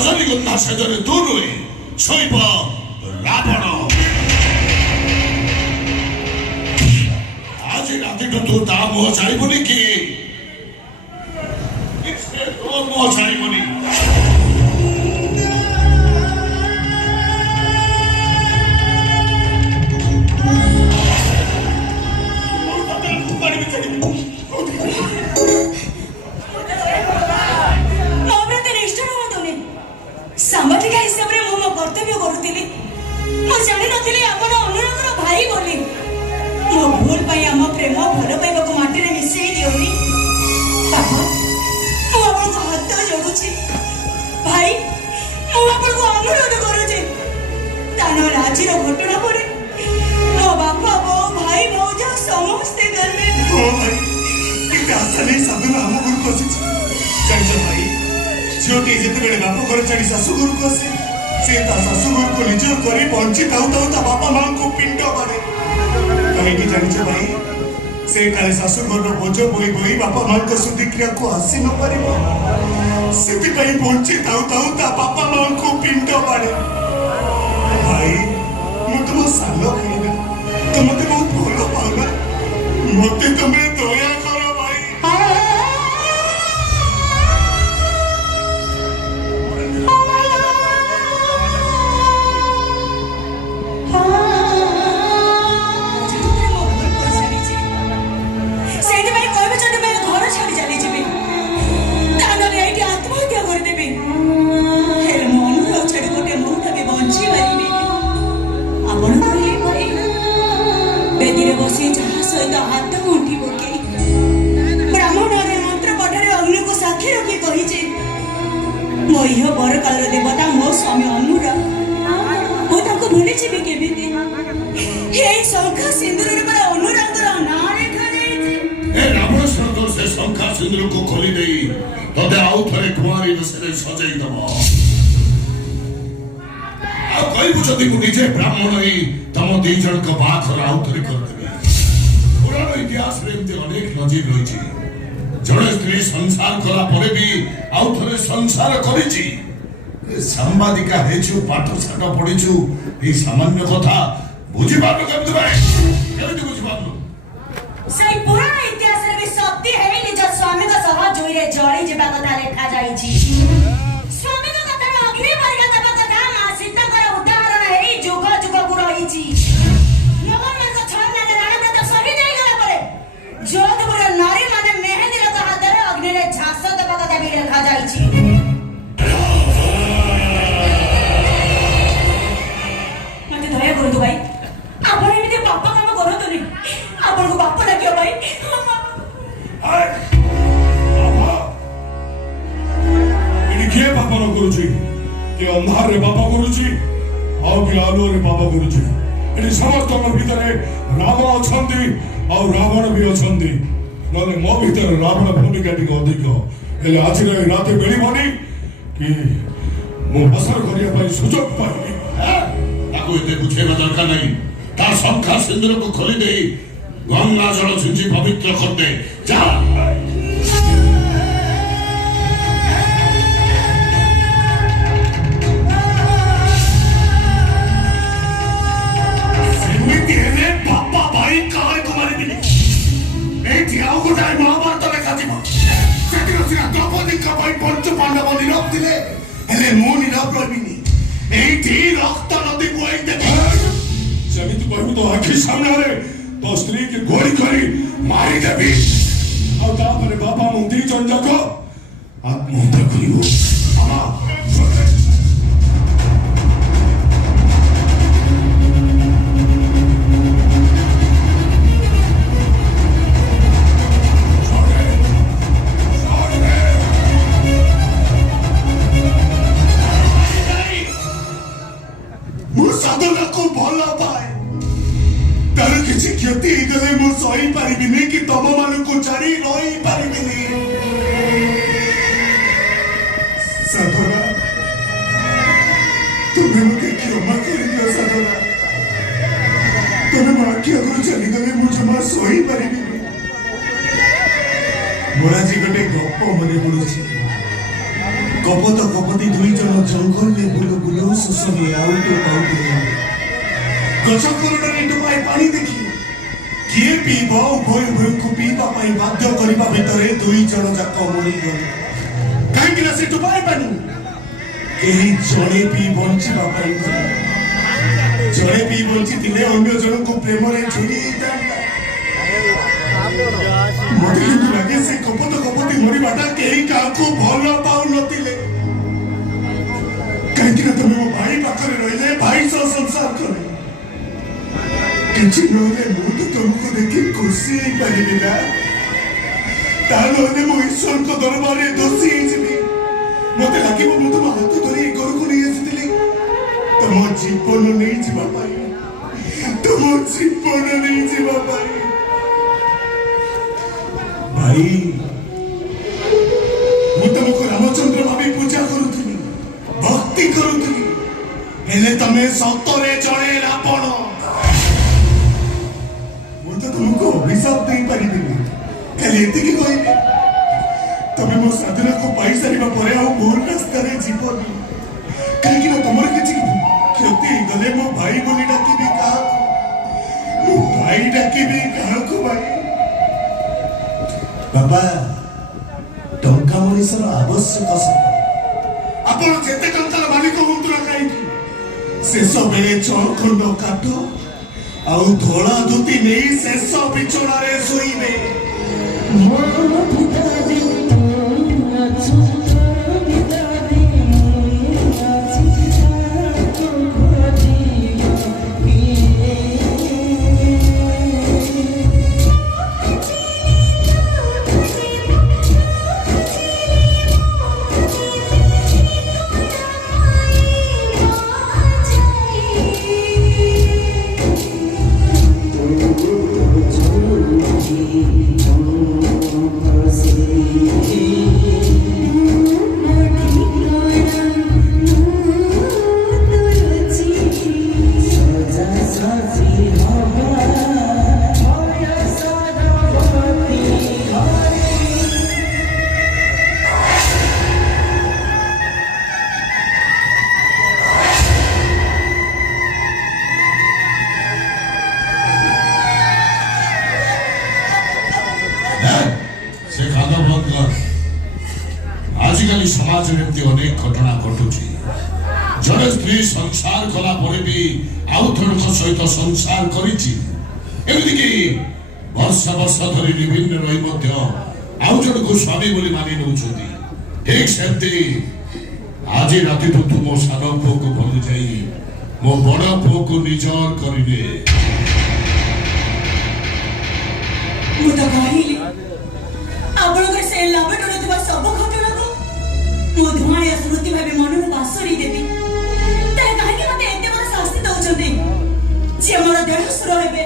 रजनीगंधा सेजरे तू नुहे शोइब रावण आज राति तू ता मुह छाड़बुनि कि तो मुह छाड़बुनि सामाजिक हिसाब रे मो कर्तव्य करूतिली मो जानि नथिली आपण अनुरागर भाई बोली मो भूल पई हम प्रेम भल पाइबा को माटी रे मिसई दियोनी बाबा मो आपण को हाथ जोडुची भाई मो आपण को अनुरोध करूची तानो राजी रो घटना पड़े मो बापा बो भाई मौजा समस्त करने ओ भाई कि आसले सब हम गुरु कोसी चल भाई झीटी जिते बाप घर छाड़ी शाशुघर को आसे से शाशुघर को निजर कर बंची थाऊ ता बापा माँ को पिंड मारे कहीं जान भाई से काले शाशुघर बोझ बोई बोई बापा माँ को सुधिक्रिया को आसी न पार से बंची थाऊ ता बापा माँ को पिंड मारे भाई मु तुम सान भाई तुम मत बहुत भल पाऊना मत तुम्हें दया कर भाई बर काल देवता मो स्वामी अनुरा मो ताको भूली छिबे केबिते हे शंखा सिंदूर रे पर अनुरागर ना रेखा जाईछि ए रावण सर से शंखा सिंदूर को खोली देई तदे आउ थरे कुमारी रसरे सजाई दबो आ कई बुझती को निजे ब्राह्मण ही तम दी जन का बात आउ थरे कर देबे पुराण इतिहास रे एते अनेक नजीर रहिछि जड़े स्त्री संसार कला परे भी आउ थरे संसार करिछि सांबादिका हेछु पाठ साठ पढिछु ए सामान्य कथा बुझि पाबो केमति भाई केमति बुझि पाबो सही पुराण इतिहास रे भी सत्य है निज स्वामी का सह जोई रे जळी जेबा कथा लेखा जाईछि स्वामी का कथा रे अग्नि परिका जेबा कथा मा सीता कर उदाहरण है जुग जुग गु रहिछि नगर का छन्ना रे राणा त सही जाई गला परे जोधपुर नारी माने मेहंदी रे हाथ रे अग्नि रे झांस देबा कथा भी लेखा जाईछि दया करतु भाई आपण एमिति पाप काम करतु नि आपण को बाप लागियो भाई हाय बाबा इनी के पाप न करूची के अंधार रे पाप करूची आउ के आलो रे पाप करूची इनी समस्त भीतर राम अछंती और रावण भी अछंती नले मो भीतर रावण भूमिका टिक अधिक हेले आज रे राते बेली बनी कि मो असर करिया भाई सुजोग पाई ताको एते बुझेबा दरकार नहीं ता शंखा सिंदूर को खोली दे गंगा जल छुंची पवित्र कर दे जा सिमिति रे पापा भाई काय कुमारी बिनी ए थियाउ को जाय महाभारत लेखा दिबो सेति रसिया द्रौपदी का भाई पंच पांडव निरप दिले हेले मो निरप रबिनी एठी रक्त नदी बोई दे जमित कहू तो आखि सामने रे तो स्त्री की गोली करी मारी देबी और तापरे बाबा मु दी जन जाको आत्महत्या करियो आमा क्षति गले मु सही पारिबिनी कि तम मान को छाड़ी रही पारिबिनी साधना तुम्हें मुझे क्षमा कर दियो साधना तुम्हें माखी अगर चली गले मु जमा सही पारिबिनी मोरा जी गटे गप्प मने पडुछि କପତି ଦୁଇ ଜଣ ଜଙ୍ଗଲରେ ବୁଲୁ ବୁଲୁ ଶୋଷରେ ଆଉଟୁ ପାଉଥିଲେ। ଗଛ କୋରଡ଼ରେ ଟୋପାଏ ପାଣି ଦେଖି କିଏ ପିଇବ ଉଭୟ ଉଭୟଙ୍କୁ ପିଇବା ପାଇଁ ବାଧ୍ୟ କରିବା ଭିତରେ ଦୁଇ ଜଣ ଯାକ ମରିଗଲେ। କାହିଁକି ନା ସେ ଟୋପାଏ ପାଣି କେହି ଜଣେ ପିଇ ବଞ୍ଚିବା ପାଇଁ ଗଲେ। ଜଣେ ପିଇ ବଞ୍ଚିଥିଲେ ଅନ୍ୟ ଜଣଙ୍କୁ ପ୍ରେମରେ ଝୁଲି ହେଇଥାନ୍ତା। ମତେ କିନ୍ତୁ ଲାଗେ ସେ କପତି ମରିବାଟା କେହି କାହାକୁ ଭଲ ପାଉନଥିଲେ। କାହିଁକି ନା ତମେ ମୋ ଭାଇ ପାଖରେ ରହିଲେ ଭାଇ ସହ ସଂସାର କରେ। କିଛି ନହେଲେ ମୁଁ ତ ତମକୁ ଦେଖି ଖୁସି ହେଇପାରିବି ନା। ତା ନହେଲେ ମୁଁ ଈଶ୍ୱରଙ୍କ ଦରବାରରେ ଦୋଷୀ ହେଇଯିବି। ମତେ ଲାଗିବ ମୁଁ ତମ ହାତ ଧରି ଘରକୁ ନେଇ ଆସିଥିଲି ତମ ଜୀବନ ନେଇଯିବା ପାଇଁ। ତମ ଜୀବନ ନେଇଯିବା ପାଇଁ। ଭାଇ ମୁଁ ତମକୁ ରାମଚନ୍ଦ୍ର ଭାବି ପୂଜା କରୁଥିଲି, ଭକ୍ତି କରୁଥିଲି। ହେଲେ ତମେ ସତରେ ଜଣେ ରାବଣ। ମୁଁ ତ ତମକୁ ଅଭିଶାପ ଦେଇପାରିବିନି, ଖାଲି ଏତିକି କହିବି ତମେ ମୋ ସାଧନାକୁ ପାଇସାରିବା ପରେ ଆଉ ଭୁଲ ରାସ୍ତାରେ ଯିବନି। କାହିଁକି ନା ତମର କିଛି କ୍ଷତି ହେଇଗଲେ ମୋ ଭାଇ ବୋଲି ଡାକିବି କାହାକୁ? ମୋ ଭାଇ ଡାକିବି କାହାକୁ? ଭାଇ ବାବା, ଟଙ୍କା ମଣିଷର ଆବଶ୍ୟକ ସତ। ଆପଣ ଯେତେ ଟଙ୍କାର ମାଲିକ ହୁଅନ୍ତୁ ନା କାହିଁକି, ଶେଷ ବେଳେ 6 ଖଣ୍ଡ କାଠ ଆଉ ଧଳା ଧୋତି ନେଇ ଶେଷ ବିଛଣାରେ ଶୋଇବେ। आजिकल समाज में अनेक घटना घटुची। जड़े स्त्री संसार कला परे भी आउ थोड़क सहित संसार करिची। एमिति कि वर्ष वर्ष धरी विभिन्न रही मध्य आउ जण को स्वामी बोली मानि नउछथि। ठीक सेमती आज राति तो तू मो सान पुओ को भूली जाई मो बड़ पुओ को निजर करिवे। मु तो कहिली आपनकर से लाभ टुनथबा सब घटना को मो धुआया स्मृति भाबे मन में बासरी देबी। ता काहे कि मते एते बड़ शास्ति दउछन्ते जे मोर देह सुर हेबे।